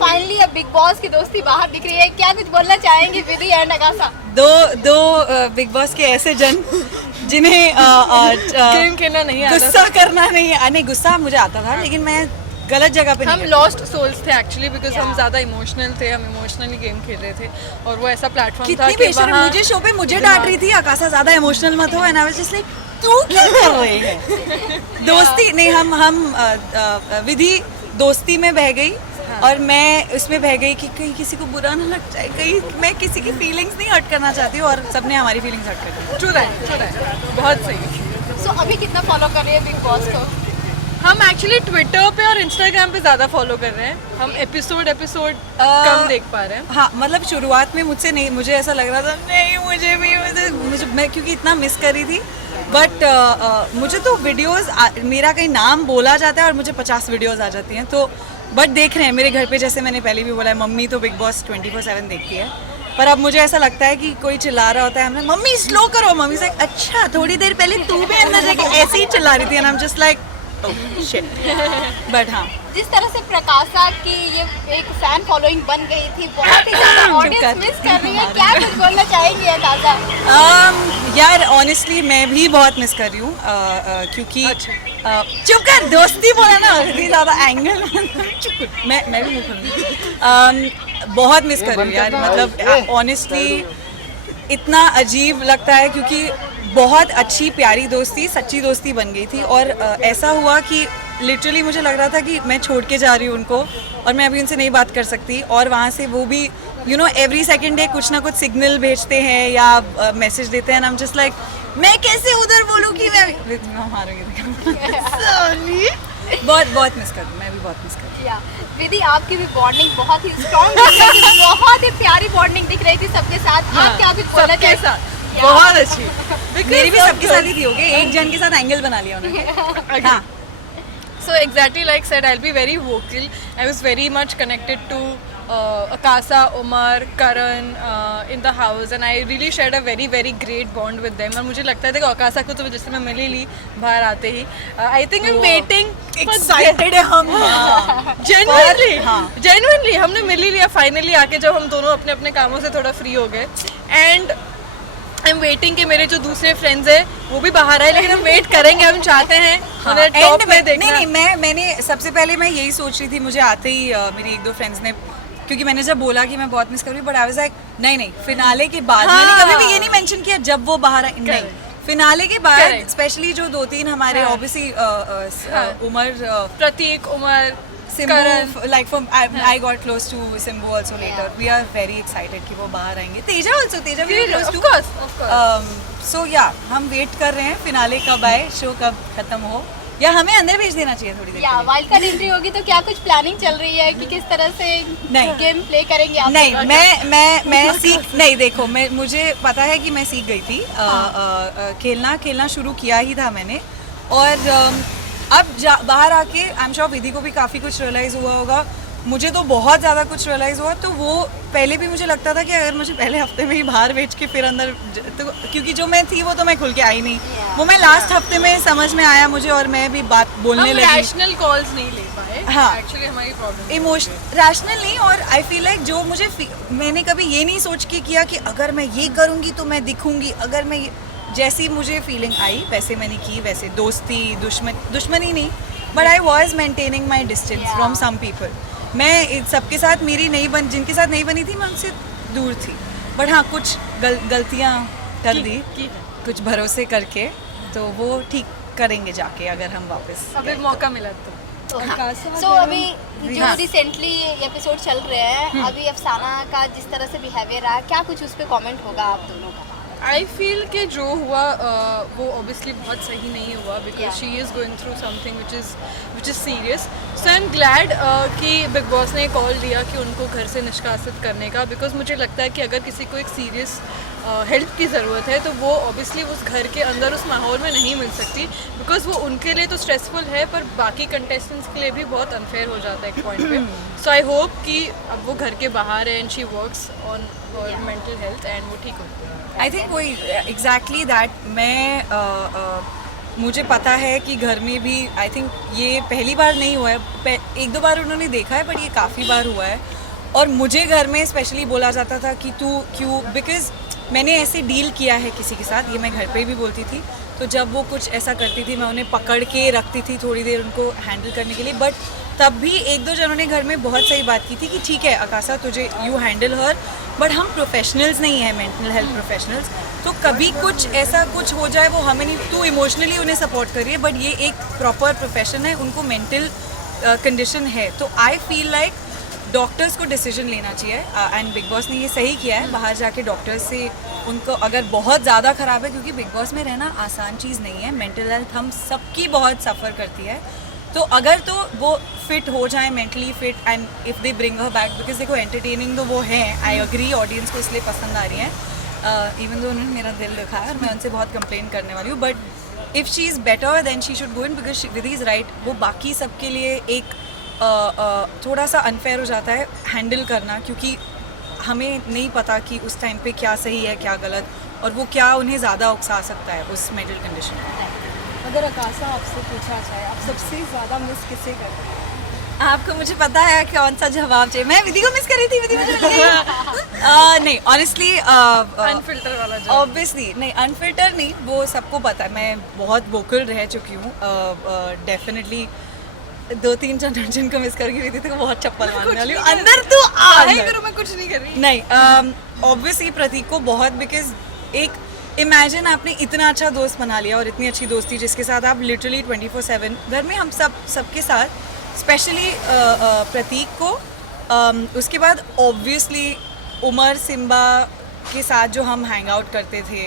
Finally अब big boss की दोस्ती बाहर दिख रही है, क्या कुछ बोलना चाहेंगे विधि एंड अकाशा? दो बिग बॉस के ऐसे जन जिन्हें गेम खेलना नहीं आता। गुस्सा करना नहीं गुस्सा मुझे आता था, लेकिन मैं गलत जगह पे हम नहीं लॉस्ट सोल्स थे एक्चुअली, बिकॉज हम ज़्यादा इमोशनल थे, हम इमोशनली गेम खेल रहे थे और वो ऐसा प्लेटफॉर्म था कितनी कि बेशर्म वहाँ मुझे शो पे मुझे डांट रही थी, आकाशा ज्यादा इमोशनल मत हो, and I was just like तू क्या कर रही है। दोस्ती नहीं, हम विधि दोस्ती में बह गई और मैं उसमें बह गई कि कहीं किसी को बुरा ना लग जाए, कहीं मैं किसी की फीलिंग्स नहीं हर्ट करना चाहती हूँ, और सबने हमारी फीलिंग्स हर्ट कर दी। ट्रू दैट, बहुत सही। सो अभी कितना फॉलो कर रही है बिग बॉस को? हम एक्चुअली ट्विटर पे और इंस्टाग्राम पे ज़्यादा फॉलो कर रहे हैं, हम एपिसोड कम देख पा रहे हैं। हाँ, मतलब शुरुआत में मुझसे नहीं, मुझे ऐसा लग रहा था नहीं मुझे भी मैं क्योंकि इतना मिस करी थी, बट मुझे तो वीडियोस मेरा कहीं नाम बोला जाता है और मुझे 50 वीडियोस आ जाती हैं, तो बट देख रहे हैं मेरे घर पे, जैसे मैंने पहले भी बोला है, मम्मी तो बिग बॉस 24/7 देखती है, पर अब मुझे ऐसा लगता है कि कोई चिल्ला रहा होता है, हमने मम्मी स्लो करो, मम्मी से अच्छा थोड़ी देर पहले तू भी अंदर जाके ऐसे ही चिल्ला रही थी, and I am just like shit. But हाँ, जिस तरह से प्रकाशा की ये एक फैन फॉलोइंग बन गई थी, बहुत ही ज्यादा ऑडियंस मिस कर रही है, क्या कुछ बोलना चाहेंगे अकाशा? यार ऑनेस्टली मैं भी बहुत मिस कर रही हूँ, क्योंकि चुप कर, दोस्ती बोला ना, इतनी ज़्यादा एंगल मैं भी मुँह खोलूंगी। बहुत मिस कर रही हूँ यार, मतलब ऑनेस्टली इतना अजीब लगता है, क्योंकि बहुत अच्छी प्यारी दोस्ती, सच्ची दोस्ती बन गई थी, और ऐसा हुआ कि लिटरली मुझे लग रहा था कि मैं छोड़ के जा रही हूँ उनको और मैं अभी उनसे नहीं बात कर सकती, और वहाँ से वो भी एवरी सेकंड डे कुछ ना कुछ सिग्नल भेजते हैं या मैसेज देते हैं, आई एम जस्ट लाइक मैं कैसे उधर बोलूँ कि मैं सॉरी। बहुत मिस कर रही हूँ, मैं भी बहुत मिस कर रही हूँ। विधि आपकी भी बॉन्डिंग बहुत ही स्ट्रॉन्ग दिख रही थी, बहुत ही प्यारी बॉन्डिंग दिख रही थी सबके साथ, आप क्या कुछ बोलना सबके चाहेंगे? साथ बहुत अच्छी। मेरी भी सबके साथ ही थी, हो गए एक जन के साथ एंगल बना लिया उन्होंने। हाँ, So exactly like said, I'll be very vocal. I was very much connected to Akasa, Umar, Karan in the house, and I really shared a very great bond with them. और मुझे लगता है देखो Akasa को तो जैसे मैं मिली ली बाहर आते ही, I think I'm waiting. Excited है हम। Genuinely हमने मिली लिया फाइनली आके, जब हम दोनों अपने अपने कामों से थोड़ा फ्री हो गए, एंड आई एम वेटिंग कि मेरे जो दूसरे फ्रेंड्स हैं वो भी बाहर आए, लेकिन हम वेट करेंगे, हम चाहते हैं उन्हें टॉप में देखना। नहीं, मैंने सबसे पहले मैं यही सोच रही थी, मुझे आते ही मेरी एक दो फ्रेंड्स ने, क्योंकि मैंने जब बोला कि मैं बहुत मिस कर रही हूँ, बट आई वाज लाइक नहीं फिनाले के बाद, मैंने कभी भी ये नहीं मेंशन किया जब वो बाहर आए, नहीं फिनाले के बाद, स्पेशली जो 2-3 हमारे obviously Umar, Prateek, Umar, Simbu, like from I got close to Simbu also later. We are very excited कि वो बाहर आएंगे. Teja also, Teja we are close of to. course. So yeah, हम वेट कर रहे हैं फिनाले कब आए, शो कब खत्म हो, या हमें अंदर भेज देना चाहिए थोड़ी देर। या वाइल्ड कार्ड एंट्री होगी तो क्या कुछ प्लानिंग चल रही है कि किस तरह से गेम प्ले करेंगे आप? नहीं, मैं सीख नहीं, देखो मुझे पता है कि मैं सीख गई थी, खेलना शुरू किया ही था मैंने, और अब बाहर आके आई एम श्योर विधि को भी काफ़ी कुछ रियलाइज़ हुआ होगा, मुझे तो बहुत ज़्यादा कुछ रियलाइज़ हुआ, तो वो पहले भी मुझे लगता था कि अगर मुझे पहले हफ्ते में ही बाहर भेज के फिर अंदर, तो क्योंकि जो मैं थी वो तो मैं खुल के आई नहीं, वो मैं लास्ट हफ्ते में समझ में आया मुझे, और मैं भी बात बोलने लगी। रैशनल कॉल्स नहीं ले पाए, हाँ एक्चुअली हमारी प्रॉब्लम इमोशनल रैशनल नहीं, और आई फील लाइक जो मुझे मैंने कभी ये नहीं सोच के किया कि अगर मैं ये करूँगी तो मैं दिखूँगी, अगर मैं जैसी मुझे फीलिंग आई वैसे मैंने की, वैसे दोस्ती दुश्मनी नहीं, but I was maintaining my distance from some people. मैं सबके साथ मेरी नहीं जिनके साथ नहीं बनी थी मैं उनसे दूर थी, बट हाँ कुछ गलतियाँ कर दी कुछ भरोसे करके, तो वो ठीक करेंगे जाके अगर हम वापस अभी मौका मिला तो। सो अभी जो रिसेंटली एपिसोड चल रहे हैं, अभी अफसाना का जिस तरह से बिहेवियर रहा, क्या कुछ उस पर कॉमेंट होगा आप दोनों का? आई फील कि जो हुआ वो ऑब्वियसली बहुत सही नहीं हुआ, because she is going through something which is serious. So I am glad कि बिग बॉस ने कॉल दिया कि उनको घर से निष्कासित करने का, बिकॉज मुझे लगता है कि अगर किसी को एक सीरियस हेल्प की ज़रूरत है तो वो ऑब्वियसली उस घर के अंदर उस माहौल में नहीं मिल सकती, बिकॉज वो उनके लिए तो स्ट्रेसफुल है, पर बाकी कंटेस्टेंट्स के लिए भी बहुत अनफेयर हो जाता है एक पॉइंट पे। सो आई होप कि अब वो घर के बाहर है and she works on mental health and वो ठीक होती है। आई थिंक वही एग्जैक्टली दैट, मुझे पता है कि घर में भी आई थिंक ये पहली बार नहीं हुआ है, एक दो बार उन्होंने देखा है, बट ये काफ़ी बार हुआ है। और मुझे घर में स्पेशली बोला जाता था कि तू क्यों, बिकॉज मैंने ऐसे डील किया है किसी के साथ, ये मैं घर पे भी बोलती थी। तो जब वो कुछ ऐसा करती थी मैं उन्हें पकड़ के रखती थी थोड़ी देर उनको हैंडल करने के लिए, बट तब भी एक दो जनों ने घर में बहुत सही बात की थी कि ठीक है आकाशा तुझे यू हैंडल हर, बट हम प्रोफेशनल्स नहीं हैं, मेंटल हेल्थ प्रोफेशनल्स, तो कभी कुछ ऐसा कुछ हो जाए वो हमें नहीं, तू इमोशनली उन्हें सपोर्ट करिए, बट ये एक प्रॉपर प्रोफेशन है, उनको मेंटल कंडीशन है। तो आई फील लाइक डॉक्टर्स को डिसीजन लेना चाहिए एंड बिग बॉस ने ये सही किया है, बाहर जाके डॉक्टर्स से उनको अगर बहुत ज़्यादा ख़राब है, क्योंकि बिग बॉस में रहना आसान चीज़ नहीं है, मेंटल हेल्थ हम सबकी बहुत सफ़र करती है। तो अगर तो वो फिट हो जाए, mentally fit, and if they bring her back, because देखो एंटरटेनिंग तो वो हैं, आई अग्री, ऑडियंस को इसलिए पसंद आ रही हैं, इवन दो उन्होंने मेरा दिल दिखाया और मैं उनसे बहुत कंप्लेन करने वाली हूँ, but if she is better than she should go in, because Vidhi is right, वो बाकी सबके लिए एक थोड़ा सा अनफेयर हो जाता है हैंडल करना, क्योंकि हमें नहीं पता कि उस टाइम पे क्या सही है क्या गलत, और वो क्या उन्हें ज़्यादा उकसा सकता है उस मेंटल कंडीशन में। अगर आकाशा आपसे पूछा जाए आप सबसे ज़्यादा मिस किसे करते हैं? आपको मुझे पता है कौन सा जवाब चाहिए, मैं विधि को मिस कर रही थी, विधि मुझे नहीं ऑनेस्टली अनफिल्टर वाला जवाब। ऑब्वियसली नहीं, अनफिल्टर नहीं, वो सबको पता है, मैं बहुत वोकल रह चुकी हूँ, डेफिनेटली दो तीन जिनको मिस करके विधि तो बहुत चप्पल मारने वाली हूँ, अंदर तो करूँ, मैं कुछ नहीं कर रही। नहीं, ऑब्वियसली प्रतीक को बहुत, बिकॉज एक इमेजिन आपने इतना अच्छा दोस्त बना लिया और इतनी अच्छी दोस्ती जिसके साथ आप लिटरली 24/7 घर में हम सबके साथ, स्पेशली प्रतीक को, उसके बाद ऑब्वियसली उमर सिम्बा के साथ जो हम हैंग आउट करते थे,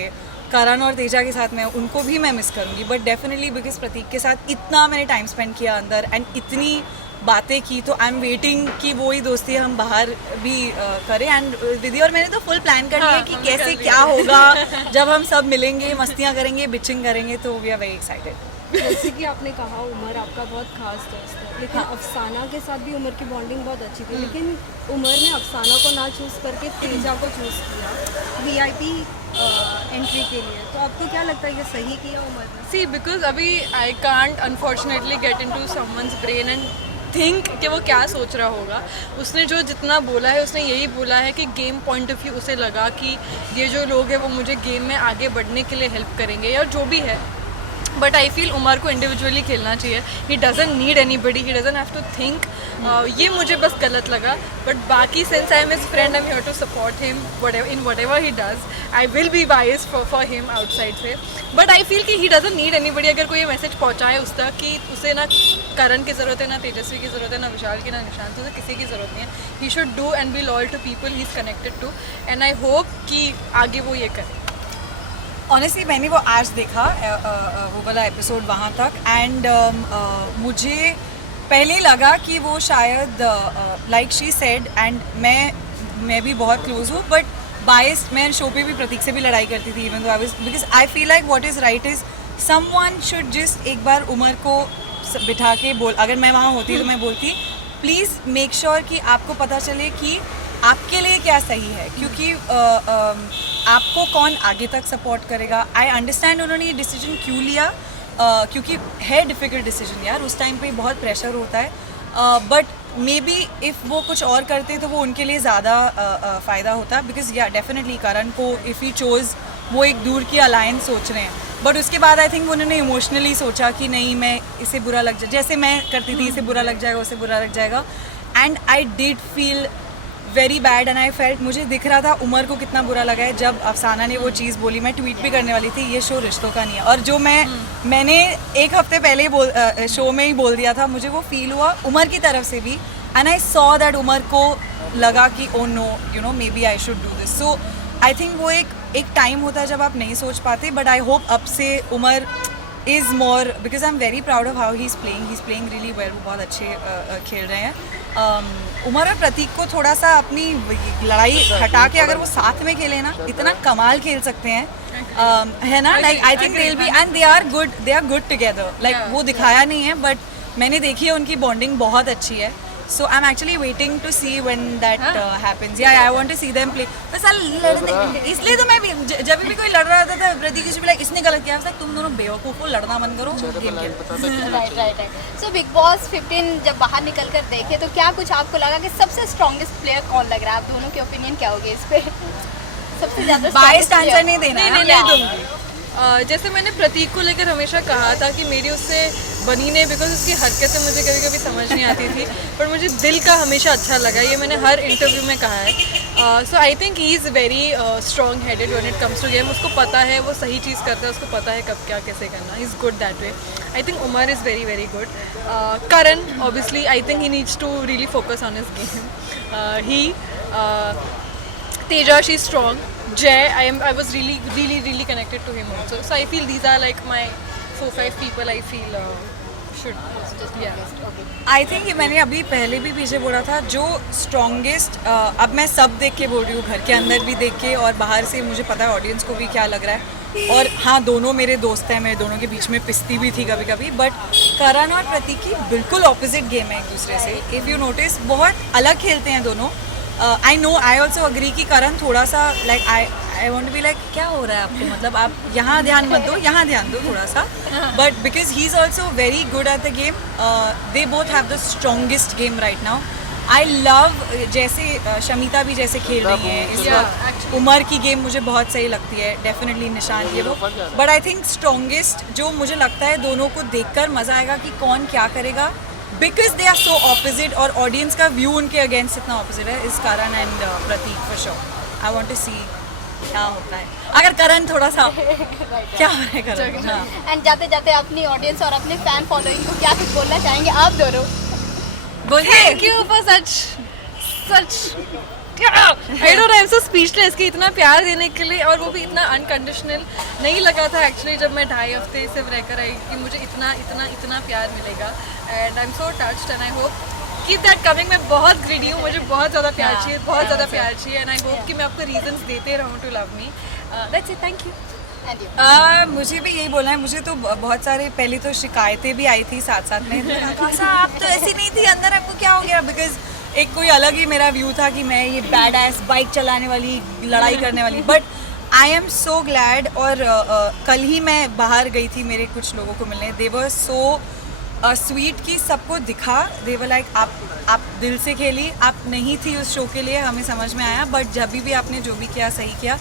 करण और तेजा के साथ मैं उनको भी मैं मिस करूँगी, बट डेफिनेटली बिकॉज प्रतीक के साथ इतना मैंने टाइम स्पेंड किया अंदर एंड इतनी बातें की, तो आई एम वेटिंग कि वो ही दोस्ती हम बाहर भी करें। एंड विधि और मैंने तो फुल प्लान कर लिया कि कैसे क्या होगा जब हम सब मिलेंगे, मस्तियाँ करेंगे, बिचिंग करेंगे, तो वी आर वेरी एक्साइटेड। जैसे कि आपने कहा उमर आपका बहुत खास दोस्त है, लेकिन अफसाना के साथ भी उमर की बॉन्डिंग बहुत अच्छी थी, लेकिन उमर ने अफसाना को ना चूज़ करके तेजा को चूज़ किया VIP एंट्री के लिए, तो आपको क्या लगता है ये सही किया उमर ने? सी बिकॉज अभी I can't unfortunately get into someone's brain and think कि वो क्या सोच रहा होगा। उसने जो जितना बोला है उसने यही बोला है कि गेम पॉइंट ऑफ व्यू उसे लगा कि ये जो लोग हैं वो मुझे गेम में आगे बढ़ने के लिए हेल्प करेंगे या जो भी है, बट आई फील उमर को इंडिविजुअली खेलना चाहिए, he doesn't need anybody, he doesn't have to think, ये मुझे बस गलत लगा। बट बाकी since I am his friend I am here to support him in whatever he does, I will be biased for him outside से, but I feel कि he doesn't need anybody. अगर कोई ये message पहुँचाए उस तक कि उसे ना करण की ज़रूरत है, ना तेजस्वी की ज़रूरत है, ना विशाल की, ना निशांत, उसे किसी की ज़रूरत नहीं है, he should do and be loyal to people he is connected to, and I hope कि आगे वो ये करे। ऑनेस्टली मैंने वो आज देखा वो वाला एपिसोड वहाँ तक, एंड मुझे पहले लगा कि वो शायद लाइक शी सेड, एंड मैं भी बहुत क्लोज हूँ, बट बायस्ड, मैं शो पे भी प्रतीक से भी लड़ाई करती थी, even though I was, because I feel like what is right is someone should just एक बार उमर को बिठा के बोल, अगर मैं वहाँ होती तो मैं बोलती प्लीज़ मेक श्योर कि आपको पता चले कि आपके लिए क्या सही है, क्योंकि आपको कौन आगे तक सपोर्ट करेगा। आई अंडरस्टैंड उन्होंने ये डिसीजन क्यों लिया, क्योंकि है डिफ़िकल्ट डिसीजन यार, उस टाइम पे बहुत प्रेशर होता है, बट मे बी इफ़ वो कुछ और करते तो वो उनके लिए ज़्यादा फ़ायदा होता, बिकॉज या डेफिनेटली करण को इफ़ ही चोज़ वो एक दूर की अलायंस सोच रहे हैं, बट उसके बाद आई थिंक उन्होंने इमोशनली सोचा कि नहीं मैं इसे बुरा लग जाए, जैसे मैं करती थी इसे बुरा लग जाएगा उसे बुरा लग जाएगा, and I did feel very bad and I felt, मुझे दिख रहा था उमर को कितना बुरा लगा है जब अफसाना ने वो चीज़ बोली। मैं ट्वीट भी करने वाली थी ये शो रिश्तों का नहीं है, और जो मैंने एक हफ्ते पहले ही शो में ही बोल दिया था, मुझे वो फील हुआ उमर की तरफ से भी, and I saw that Umar को लगा कि oh no you know maybe I should do this. So I think वो एक टाइम होता है जब आप नहीं सोच पाते, बट आई होप अब से Umar is more, because I am very proud of how he is playing really well, वो बहुत अच्छे खेल रहे हैं। उमर और प्रतीक को थोड़ा सा अपनी लड़ाई हटा के अगर वो साथ में खेले ना, इतना कमाल खेल सकते हैं, है ना, like I think they will be, and they are good together, like वो दिखाया नहीं है बट मैंने देखी है उनकी बॉन्डिंग बहुत अच्छी है, So I'm actually waiting to see when that happens. Yeah, I want to see them play. बस लड़ने इसलिए तो मैं भी जब भी कोई लड़ रहा होता था प्रतीक कुछ भी लाइक इसने गलत किया, तुम दोनों बेवकूफ हो, लड़ना बंद करो, गेम खेलो। राइट। सो बिग बॉस 15 जब बाहर निकल कर देखे तो क्या कुछ आपको लगा कि सबसे स्ट्रॉन्गेस्ट प्लेयर कौन लग रहा है? आप दोनों के ओपिनियन क्या होगे इस पे? सबसे ज्यादा बायस्ड आंसर नहीं देना। नहीं दूंगी। जैसे मैंने प्रतीक को लेकर हमेशा कहा था कि मेरी उससे बनी नहीं, बिकॉज उसकी हरकतें मुझे कभी कभी समझ नहीं आती थी, पर मुझे दिल का हमेशा अच्छा लगा, ये मैंने हर इंटरव्यू में कहा है। So I think he is very strong headed when it comes to game. उसको पता है वो सही चीज़ करता है, उसको पता है कब क्या कैसे करना। He is good that way. I think Umar is very very good. Karan obviously I think he needs to really focus on his game. Teja, she's strong. Jay, I was really connected to him also. So I feel these are like my 4-5 people I feel should. Yeah. I think मैंने अभी पहले भी पीछे बोला था जो strongest, अब मैं सब देख के बोल रही हूँ, घर के अंदर भी देख के और बाहर से मुझे पता है ऑडियंस को भी क्या लग रहा है। और हाँ, दोनों मेरे दोस्त हैं, मेरे दोनों के बीच में पिसती भी थी कभी कभी, बट करण और प्रतीक की बिल्कुल ऑपोजिट गेम है एक दूसरे से। इफ़ यू नोटिस बहुत अलग खेलते हैं दोनों। I know, I also agree कि करण थोड़ा सा like I want be like क्या हो रहा है आपको, मतलब आप यहाँ ध्यान मत दो, यहाँ ध्यान दो थोड़ा सा। But because he is also very good at the game, they both have the strongest game right now. I love जैसे शमिता भी जैसे खेल रही है इस वक्त। उमर की गेम मुझे बहुत सही लगती है, डेफिनेटली निशान ये वो। बट आई थिंक स्ट्रॉन्गेस्ट जो मुझे लगता है दोनों को देखकर मज़ा आएगा कि कौन क्या करेगा, because they are so opposite और ऑडियंस का व्यू उनके अगेंस्ट इतना ऑपोजिट है, इस Karan and Prateek for sure. I want to see क्या होता है अगर करण थोड़ा सा क्या हो रहा है करण। हाँ। एंड जाते जाते अपनी ऑडियंस और अपने फैन फॉलोइंग को क्या कुछ बोलना चाहेंगे आप दोनों? बोलिए। Thank you for such I don't know, I'm so speechless कि इतना प्यार देने के लिए, और वो भी इतना अनकंडीशनल। नहीं लगा था एक्चुअली जब मैं 2.5 हफ्ते से रहकर आई कि मुझे इतना प्यार मिलेगा। And I am so touched and I hope keep that coming. मैं बहुत ग्रीडी हूँ, मुझे बहुत ज़्यादा प्यार चाहिए, बहुत ज़्यादा प्यार चाहिए। एंड आई होप कि मैं आपको रीजंस देते रहूँ to love me. That's it, thank you. मुझे भी यही बोलना है। मुझे तो बहुत सारे पहले तो शिकायतें भी आई थी साथ साथ में, आकाशा आप तो ऐसी नहीं थी, अंदर आपको क्या हो गया? बिकॉज एक कोई अलग ही मेरा व्यू था कि मैं ये बैड एस बाइक चलाने वाली, लड़ाई करने वाली। But I am so glad. और कल ही मैं बाहर गई थी मेरे कुछ लोगों को मिलने, दे वर सो स्वीट की सबको दिखा, दे वर लाइक आप दिल से खेली, आप नहीं थी उस शो के लिए, हमें समझ में आया, बट जब भी आपने जो भी किया सही किया,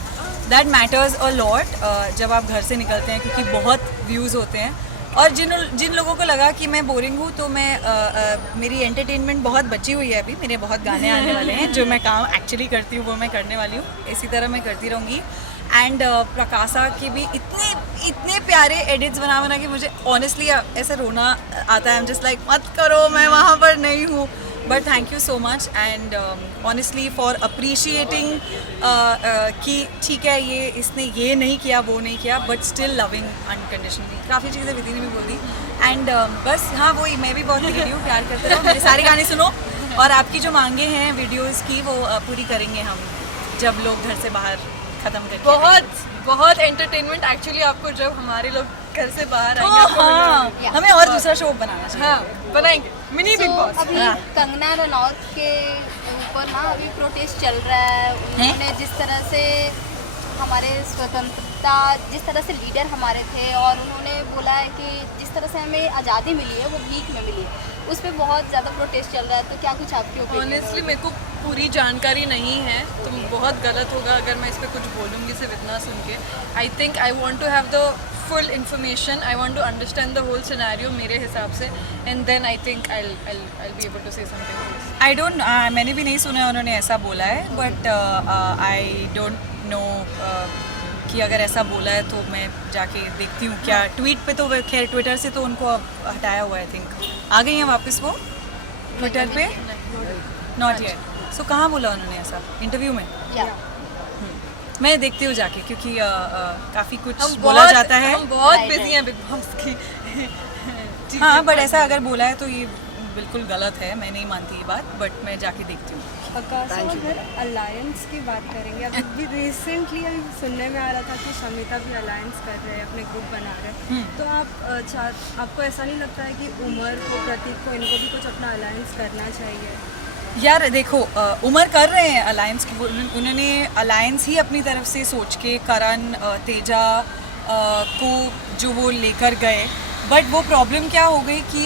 दैट मैटर्स अ लॉट जब आप घर से निकलते हैं, क्योंकि बहुत व्यूज़ होते हैं। और जिन लोगों को लगा कि मैं बोरिंग हूँ, तो मैं मेरी एंटरटेनमेंट बहुत बची हुई है अभी, मेरे बहुत गाने आने वाले हैं, जो मैं काम एक्चुअली करती हूँ वो मैं करने वाली हूँ, इसी तरह मैं करती रहूँगी। एंड प्रकाशा की भी इतने प्यारे एडिट्स बना के मुझे ऑनेस्टली ऐसा रोना आता है। आई एम जस्ट लाइक मत करो, मैं वहाँ पर नहीं हूँ। But thank you so much and honestly for appreciating कि ठीक है ये इसने ये नहीं किया वो नहीं किया, बट स्टिल लविंग अनकंडीशनली। काफ़ी चीज़ें विधि ने भी बोल दी। एंड बस हाँ, वही मैं भी बहुत निकली हूँ, प्यार करते रहो, मेरे सारे गाने सुनो, और आपकी जो मांगे हैं वीडियोज़ की वो पूरी करेंगे हम जब लोग घर से बाहर ख़त्म करके। बहुत एंटरटेनमेंट एक्चुअली आपको जब हमारे लोग घर से बाहर आएंगे आपको हाँ, हमें और दूसरा शो बनाना चाहिए। हाँ, बनाएंगे मिनी बिग बॉस। अभी कंगना रनौत के ऊपर ना अभी प्रोटेस्ट चल रहा है। उन्होंने जिस तरह से हमारे स्वतंत्रता, जिस तरह से लीडर हमारे थे, और उन्होंने बोला है कि जिस तरह से हमें आज़ादी मिली है वो भीख में मिली है, उस पर बहुत ज़्यादा प्रोटेस्ट चल रहा है। तो क्या कुछ आपकी ओपिनियन? ऑनेस्टली मेरे को पूरी जानकारी नहीं है, तो बहुत गलत होगा अगर मैं इस पर कुछ बोलूँगी सिर्फ इतना सुन के। I think I want to have the full information, I want to understand the whole scenario मेरे हिसाब से, and then I think I be able to say something. I don't, मैंने भी नहीं सुना उन्होंने ऐसा बोला है, बट आई डोंट नो कि अगर ऐसा बोला है तो मैं जाके देखती हूँ क्या। ट्वीट पे तो खैर ट्विटर से तो उनको अब हटाया हुआ है, आई थिंक आ गई हैं वापस वो ट्विटर पे, नॉट येट। सो कहाँ बोला उन्होंने ऐसा? इंटरव्यू में? मैं देखती हूँ जाके, क्योंकि काफ़ी कुछ बोला जाता है। हम बहुत बिजी हैं बिग बॉस की। हाँ, बट ऐसा अगर बोला है तो ये बिल्कुल गलत है, मैं नहीं मानती ये बात, बट मैं जाके देखती हूँ। आकाशा, अगर अलायंस की बात करेंगे, अभी रिसेंटली अभी सुनने में आ रहा था कि शमिता भी अलायंस कर रहे हैं, अपने ग्रुप बना रहे हैं, तो आपको ऐसा नहीं लगता है कि उमर को, प्रतीक को, इनको भी कुछ अपना अलायंस करना चाहिए? यार देखो, उमर कर रहे हैं अलायंस, उन्होंने अलायंस ही अपनी तरफ से सोच के करण, तेजा को जो वो लेकर गए, बट वो प्रॉब्लम क्या हो गई कि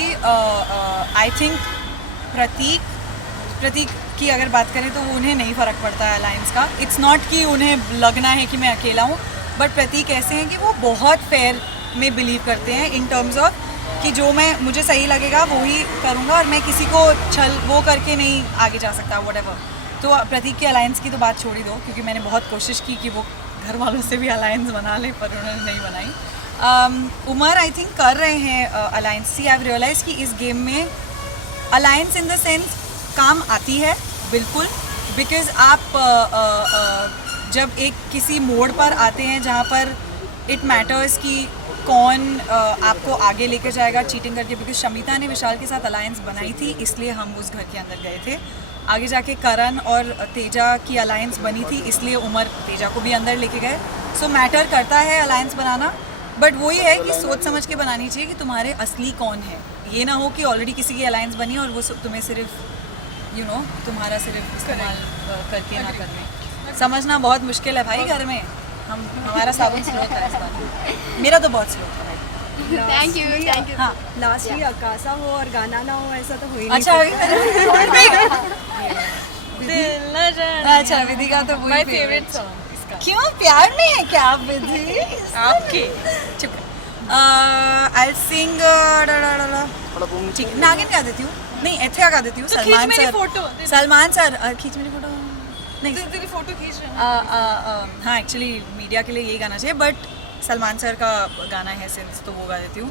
आई थिंक प्रतीक की अगर बात करें तो उन्हें नहीं फ़र्क पड़ता है अलायंस का। इट्स नॉट कि उन्हें लगना है कि मैं अकेला हूँ, बट प्रतीक ऐसे हैं कि वो बहुत फेयर में बिलीव करते हैं इन टर्म्स ऑफ कि जो मुझे सही लगेगा वो ही करूँगा, और मैं किसी को छल वो करके नहीं आगे जा सकता, व्हाटएवर। तो प्रतीक के अलायंस की तो बात छोड़ ही दो, क्योंकि मैंने बहुत कोशिश की कि वो घर वालों से भी अलायंस बना ले, पर उन्होंने नहीं बनाई। उमर आई थिंक कर रहे हैं अलायंस। सी आई रियलाइज़ कि इस गेम में अलायंस इन द सेंस काम आती है बिल्कुल, बिकॉज़ आप जब एक किसी मोड़ पर आते हैं जहाँ पर इट मैटर्स कि कौन आपको आगे लेकर जाएगा चीटिंग करके, बिकॉज शमिता ने विशाल के साथ अलायंस बनाई थी, इसलिए हम उस घर के अंदर गए थे। आगे जाके करण और तेजा की अलायंस बनी थी, इसलिए उमर तेजा को भी अंदर लेके गए। सो मैटर करता है अलायंस बनाना, बट वही है कि सोच समझ के बनानी चाहिए कि तुम्हारे असली कौन है। ये ना हो कि ऑलरेडी किसी की अलायंस बनी और वो तुम्हें सिर्फ तुम्हारा सिर्फ इस्तेमाल करके ना करने। समझना बहुत मुश्किल है भाई घर में। हमारा साबुन स्लो था इस बार, मेरा तो बहुत स्लो था भाई। Thank you. हाँ लास्टली आकाशा हो और गाना ना हो, ऐसा तो हो ही नहीं अच्छा सकता। दिल न जाने। अच्छा विधि का तो माय वही फेवरेट सॉन्ग इसका। क्यों प्यार में है क्या आप विधि? आपके चुप। आई सिंग ठीक, नागिन गा देती हूँ, नहीं एथिया गा देती हूँ। तो खींच सलमान मेरी सर, फोटो। सलमान सर खींच मेरी फोटो नहीं। तेरी फोटो खींच रहे हैं। हाँ एक्चुअली मीडिया के लिए यही गाना चाहिए, बट सलमान सर का गाना है सिंस, तो वो गा देती हूँ।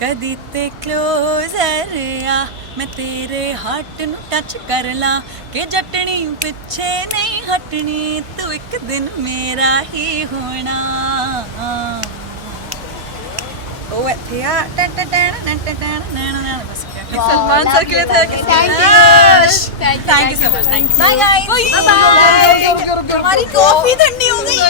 कदी ते क्लोजर आ मैं तेरे हार्ट नु टच कर ला के जटनी पिछे नहीं हटनी, तू एक दिन मेरा ही होना। ओ एथिया बस सलमान सर के लिए था कि thank you so much, thank you, bye guys, bye bye. हमारी कॉफी ठंडी हो गई।